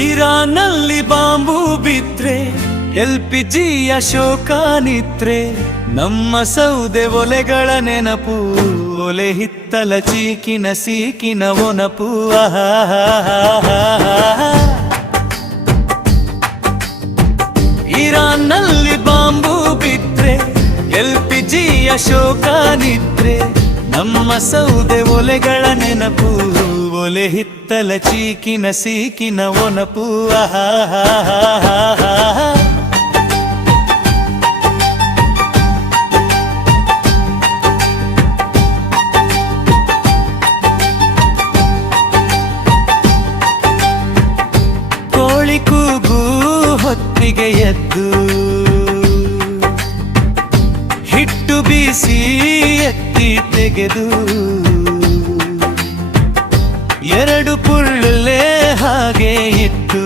ಇರಾನ್ನಲ್ಲಿ bomb ಬಿದ್ರೆ LPG Ashoka ನಿದ್ರೆ ನಮ್ಮ ಸೌದೆ ಒಲೆಗಳ ನೆನಪು ಒಲೆ ಹಿತ್ತಲ ಚೀಕಿನ ಸೀಕಿನ ಒನಪು ಇರಾನ್ನಲ್ಲಿ ಬಾಂಬು ಬಿದ್ರೆ LPG ಅಶೋಕ ನಿದ್ರೆ ನಮ್ಮ ಸೌದೆ ಒಲೆಗಳ ನೆನಪು ಒಲೆ ಹಿತ್ತಲ ಚೀಕಿನ ಸೀಕಿನ ಒನಪು ಕೋಳಿ ಕೂಗು ಹೊತ್ತಿಗೆ ಎದ್ದು ಹಿಟ್ಟು ಬೀಸಿ ಎತ್ತಿ ತೆಗೆದು ಎರಡು ಪುಳ್ಳೆ ಹಾಗೆ ಇತ್ತು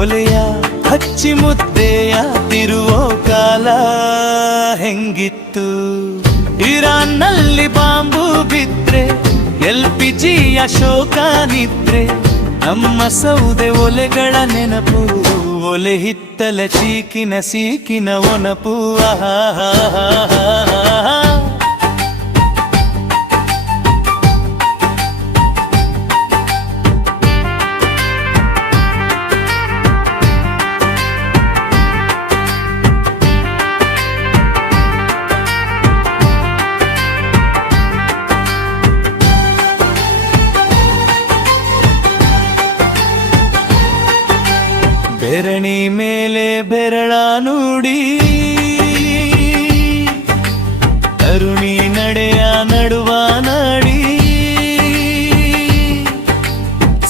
ಒಲೆಯ ಹಚ್ಚಿ ಮುದ್ದೆಯ ತಿರುವೋ ಕಾಲ ಹೆಂಗಿತ್ತು ಇರಾನ್ನಲ್ಲಿ ಬಾಂಬು ಬಿದ್ರೆ LPG ಅಶೋಕ ನಿದ್ರೆ ನಮ್ಮ ಸೌದೆ ಒಲೆಗಳ ನೆನಪು ಒಲೆ ಹಿತ್ತಲ ಚೀಕಿನ ಸೀಕಿನ ಒನಪು ಬೆರಣಿ ಮೇಲೆ ಬೆರಳ ನುಡಿ ತರುಣಿ ನಡೆಯ ನಡುವ ನಡಿ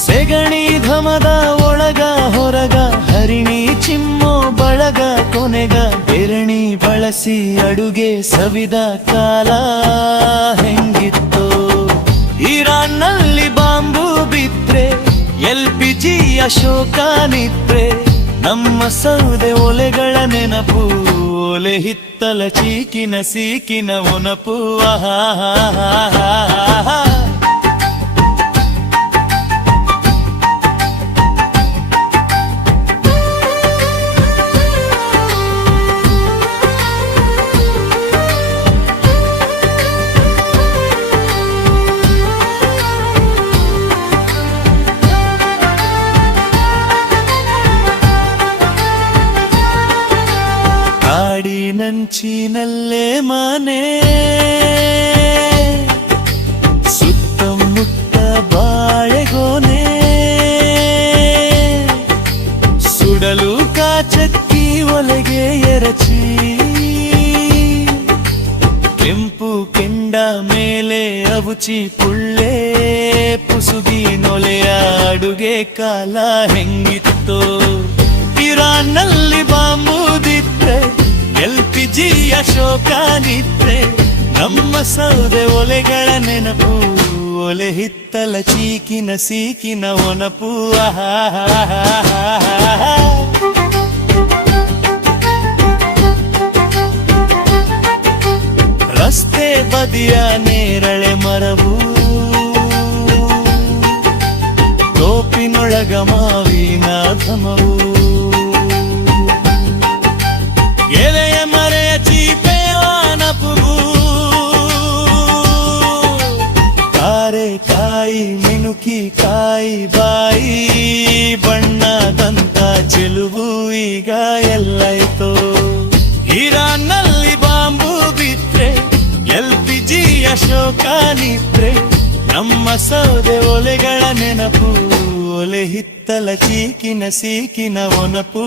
ಸೆಗಣಿ ಧಮದ ಒಳಗ ಹೊರಗ ಹರಿಣಿ ಚಿಮ್ಮೋ ಬಳಗ ಕೊನೆಗ ಬೆರಣಿ ಬಳಸಿ ಅಡುಗೆ ಸವಿದ ಕಾಲ ಹೆಂಗಿತ್ತು ಇರಾನ್ನಲ್ಲಿ ಬಾಂಬು ಬಿದ್ರೆ LPG ಅಶೋಕ ನಿದ್ರೆ ನಮ್ಮ ಸೌದೆ ಒಲೆಗಳ ನೆನಪು ಒಲೆ ಹಿತ್ತಲ ಚೀಕಿನ ಸೀಕಿನ ಒನಪು ನಂಚಿನಲ್ಲೇ ಮನೆ ಸುತ್ತಮುತ್ತ ಬಾಳೆಗೋನೆ ಸುಡಲು ಕಾಚಕ್ಕಿ ಒಲೆಗೆ ಎರಚಿ ಕೆಂಪು ಕೆಂಡ ಮೇಲೆ ಅವುಚಿ ಪುಳ್ಳೆ ಪುಸುಗಿ ನೊಲೆಯ ಅಡುಗೆ ಕಾಲ ಹೆಂಗಿತ್ತು ಇರಾನ್ನಲ್ಲಿ ಬಾಂಬು ಬಿದ್ರೆ LPG ಅಶೋಕ ನಿದ್ರೆ ನಮ್ಮ ಸೌದೆ ಒಲೆಗಳ ನೆನಪು ಒಲೆ ಹಿತ್ತಲ ಚೀಕಿನ ಸೀಕಿನ ಒನಪು ರಸ್ತೆ ಬದಿಯ ನೇರಳೆ ಮರವು ತೋಪಿನೊಳಗ ಮಾವಿನ ಧಮವು ಎಲೆಯ ಮರೆಯ ಚೀಪೆಯವನಪುಗು ತಾರೆ ಕಾಯಿ ಮಿನುಕಿ ಕಾಯಿ ಬಾಯಿ ಬಣ್ಣದಂತ ಚೆಲುವು ಈಗ ಎಲ್ಲಾಯ್ತು ಇರಾನ್ನಲ್ಲಿ ಬಾಂಬು ಬಿದ್ರೆ LPG ಅಶೋಕ ನಿದ್ರೆ ನಮ್ಮ ಸೌದೆ ಒಲೆಗಳ ನೆನಪು ಒಲೆ ಹಿತ್ತಲ ಚೀಕಿನ ಸೀಕಿನ ಒನಪು